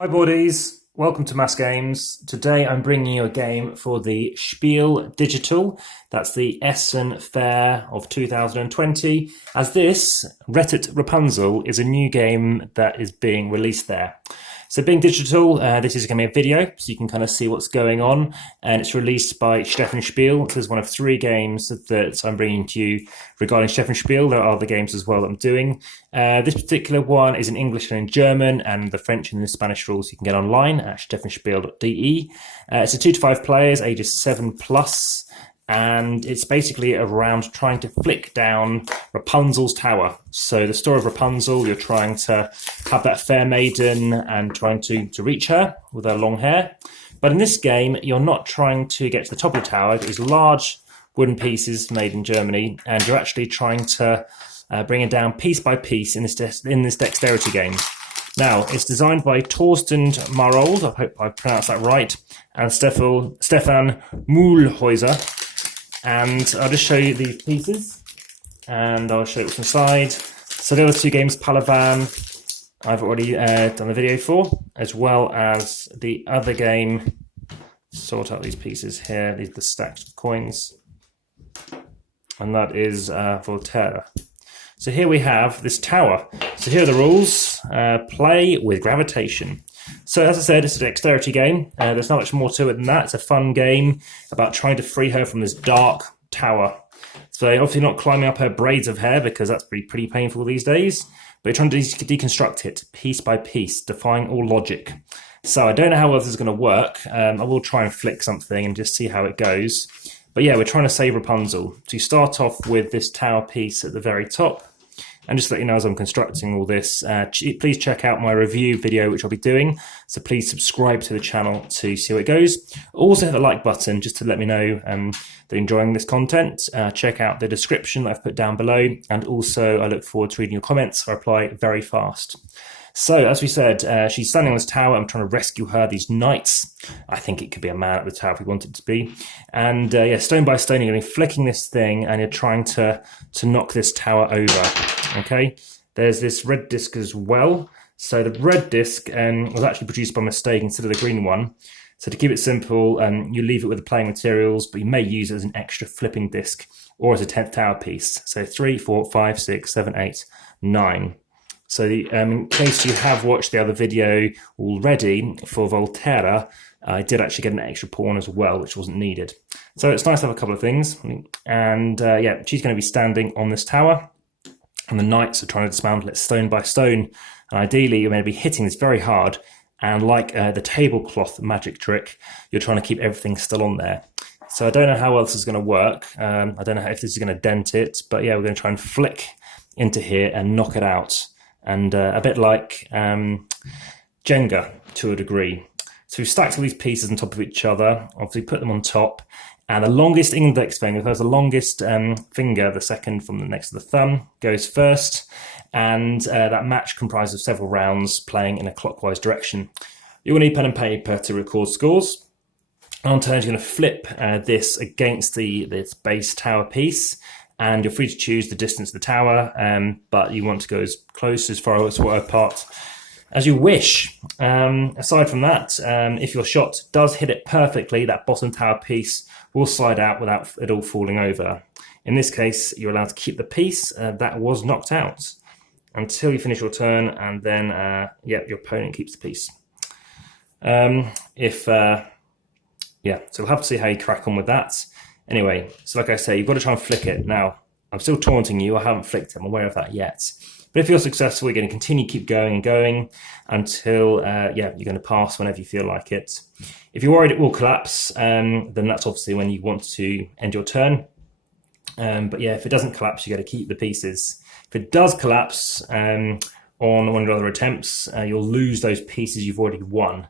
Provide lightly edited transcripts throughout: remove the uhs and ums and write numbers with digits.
Hi boardies, welcome to Amass Games. Today I'm bringing you a game for the SPIEL.digital, that's the Essen Fair of 2020, as this, Rettut Rapunzel, is a new game that is being released there. So being digital, this is going to be a video, so you can kind of see what's going on, and it's released by Spiel. This is one of 3 games that I'm bringing to you regarding Spiel. There are other games as well that I'm doing. This particular one is in English and in German, and the French and the Spanish rules you can get online at spiel.de. It's a 2 to 5 players, ages 7+. And it's basically around trying to flick down Rapunzel's tower. So the story of Rapunzel, you're trying to have that fair maiden and trying to reach her with her long hair. But in this game, you're not trying to get to the top of the tower. There's large wooden pieces made in Germany, and you're actually trying to bring it down piece by piece in this dexterity game. Now, it's designed by Torsten Marold, I hope I pronounced that right, and Stefan Mühlhäuser. And I'll just show you these pieces, and I'll show you what's inside. So there are 2 games, Palavan, I've already done the video for, as well as the other game. Sort out these pieces here, these are the stacked coins, and that is Volterra. So here we have this tower. So here are the rules. Play with gravitation. So as I said, it's a dexterity game. There's not much more to it than that. It's a fun game about trying to free her from this dark tower. So obviously not climbing up her braids of hair, because that's pretty painful these days, but you're trying to deconstruct it piece by piece, defying all logic. So I don't know how well this is going to work. I will try and flick something and just see how it goes. But yeah, we're trying to save Rapunzel. So you start off with this tower piece at the very top. And just to let you know, as I'm constructing all this, please check out my review video, which I'll be doing. So please subscribe to the channel to see how it goes. Also hit the like button just to let me know that you're enjoying this content. Check out the description that I've put down below. And also I look forward to reading your comments. I reply very fast. So, as we said, she's standing on this tower. I'm trying to rescue her, these knights. I think it could be a man at the tower if we want it to be. And yeah, stone by stone, you're going to be flicking this thing, and you're trying to knock this tower over. Okay, there's this red disc as well. So the red disc was actually produced by mistake instead of the green one. So to keep it simple, you leave it with the playing materials, but you may use it as an extra flipping disc or as a 10th tower piece. So 3, 4, 5, 6, 7, 8, 9. So in case you have watched the other video already for Volterra, I did actually get an extra pawn as well, which wasn't needed. So it's nice to have a couple of things. And yeah, she's going to be standing on this tower, and the knights are trying to dismantle it stone by stone. And ideally, you're going to be hitting this very hard. And like the tablecloth magic trick, you're trying to keep everything still on there. So I don't know how well this is going to work. I don't know if this is going to dent it, but yeah, we're going to try and flick into here and knock it out. And a bit like Jenga to a degree. So we've stacked all these pieces on top of each other, obviously put them on top, and the longest index finger, the longest finger, the second from the next to the thumb, goes first, and that match comprises of several rounds playing in a clockwise direction. You will need pen and paper to record scores. On turn, you're going to flip this against this base tower piece, and you're free to choose the distance of the tower, but you want to go as close, as far apart as you wish. Aside from that, if your shot does hit it perfectly, that bottom tower piece will slide out without it all falling over. In this case, you're allowed to keep the piece that was knocked out until you finish your turn, and then yeah, your opponent keeps the piece. Yeah, so we'll have to see how you crack on with that. Anyway, so like I say, you've got to try and flick it. Now, I'm still taunting you. I haven't flicked it. I'm aware of that yet. But if you're successful, you're going to continue keep going and going until, yeah, you're going to pass whenever you feel like it. If you're worried it will collapse, then that's obviously when you want to end your turn. But yeah, if it doesn't collapse, you got to keep the pieces. If it does collapse on one of your other attempts, you'll lose those pieces you've already won.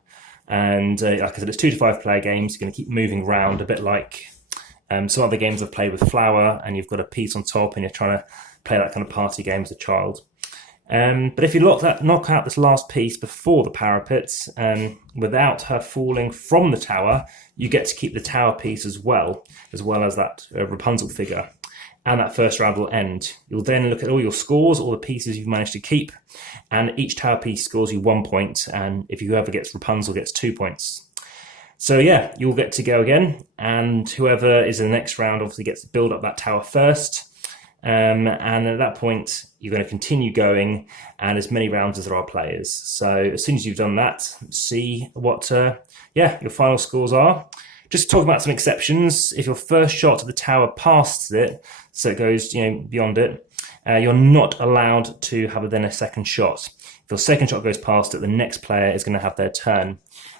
And like I said, it's 2 to 5 player games. You're going to keep moving around a bit like some other games I've played with Flower, and you've got a piece on top and you're trying to play that kind of party game as a child. But if you knock out this last piece before the parapet, without her falling from the tower, you get to keep the tower piece as well as that Rapunzel figure. and that first round will end. You'll then look at all your scores, all the pieces you've managed to keep, and each tower piece scores you 1 point, and if whoever gets Rapunzel gets 2 points. So yeah, you'll get to go again, and whoever is in the next round obviously gets to build up that tower first. And at that point, you're going to continue going, and as many rounds as there are players. So as soon as you've done that, see what your final scores are. Just talk about some exceptions. If your first shot at the tower passes it, so it goes beyond it, you're not allowed to have then a second shot. If your second shot goes past it, the next player is going to have their turn.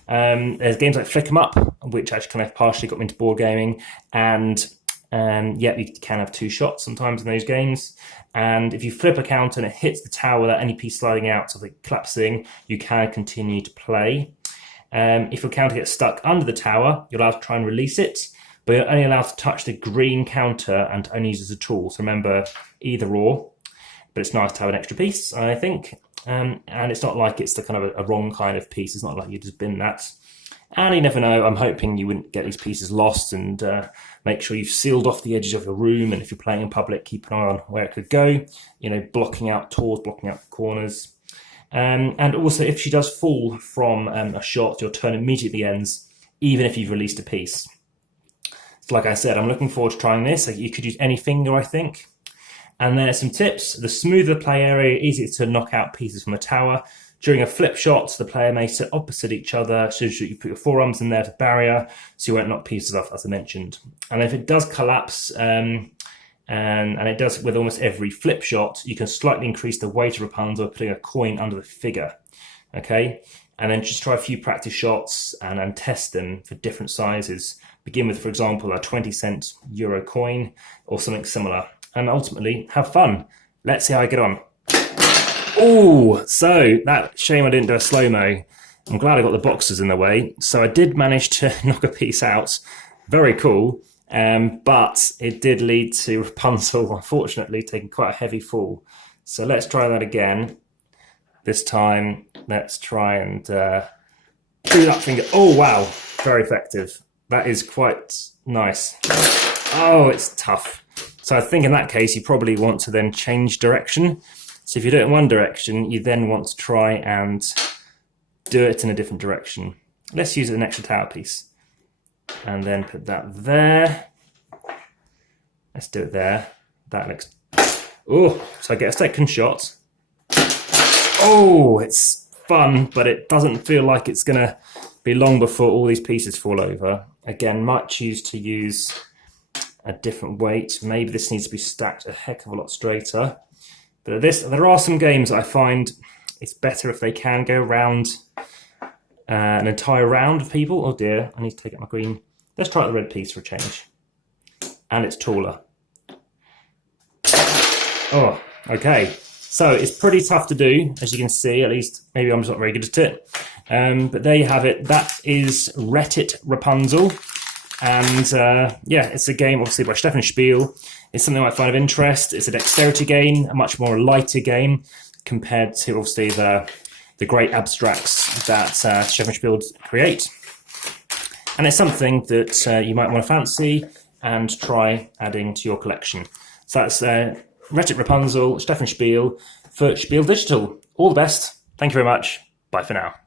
There's games like Flick 'em Up, which actually kind of partially got me into board gaming, and you can have 2 shots sometimes in those games. And if you flip a counter and it hits the tower without any piece sliding out, so like collapsing, you can continue to play. If your counter gets stuck under the tower, you're allowed to try and release it, but you're only allowed to touch the green counter and only use it as a tool. So remember, either or, but it's nice to have an extra piece, I think. And it's not like it's the kind of a wrong kind of piece. It's not like you just bin that. And you never know, I'm hoping you wouldn't get these pieces lost, and make sure you've sealed off the edges of your room. And if you're playing in public, keep an eye on where it could go, blocking out doors, blocking out corners. And also, if she does fall from a shot, your turn immediately ends, even if you've released a piece. So like I said, I'm looking forward to trying this. You could use any finger, I think. And then some tips. The smoother the play area, easier to knock out pieces from a tower. During a flip shot, the player may sit opposite each other, so you put your forearms in there to barrier, so you won't knock pieces off, as I mentioned. And if it does collapse, and it does with almost every flip shot, you can slightly increase the weight of Rapunzel by putting a coin under the figure. Okay, and then just try a few practice shots and test them for different sizes. Begin with, for example, a 20-cent euro coin or something similar, and ultimately have fun. Let's see how I get on. Oh, so that shame I didn't do a slow-mo. I'm glad I got the boxes in the way. So I did manage to knock a piece out. Very cool. But it did lead to Rapunzel, unfortunately, taking quite a heavy fall. So let's try that again. This time, let's try and do that finger. Oh, wow. Very effective. That is quite nice. Oh, it's tough. So I think in that case, you probably want to then change direction. So if you do it in one direction, you then want to try and do it in a different direction. Let's use an extra tower piece. And then put that there. Let's do it there. That looks... Oh, so I get a second shot. Oh, it's fun, but it doesn't feel like it's going to be long before all these pieces fall over. Again, might choose to use a different weight. Maybe this needs to be stacked a heck of a lot straighter. But there are some games I find it's better if they can go around an entire round of people. Oh dear, I need to take out my green. Let's try the red piece for a change. And it's taller. Oh, okay. So it's pretty tough to do, as you can see. At least maybe I'm just not very good at it. But there you have it. That is Rettut Rapunzel. And it's a game obviously by Stefan Spiel. It's something I find of interest. It's a dexterity game, a much more lighter game compared to obviously the great abstracts that Stefan Spiel create. And it's something that you might want to fancy and try adding to your collection. So that's Rettut Rapunzel, Stefan Spiel for SPIEL.digital. All the best. Thank you very much. Bye for now.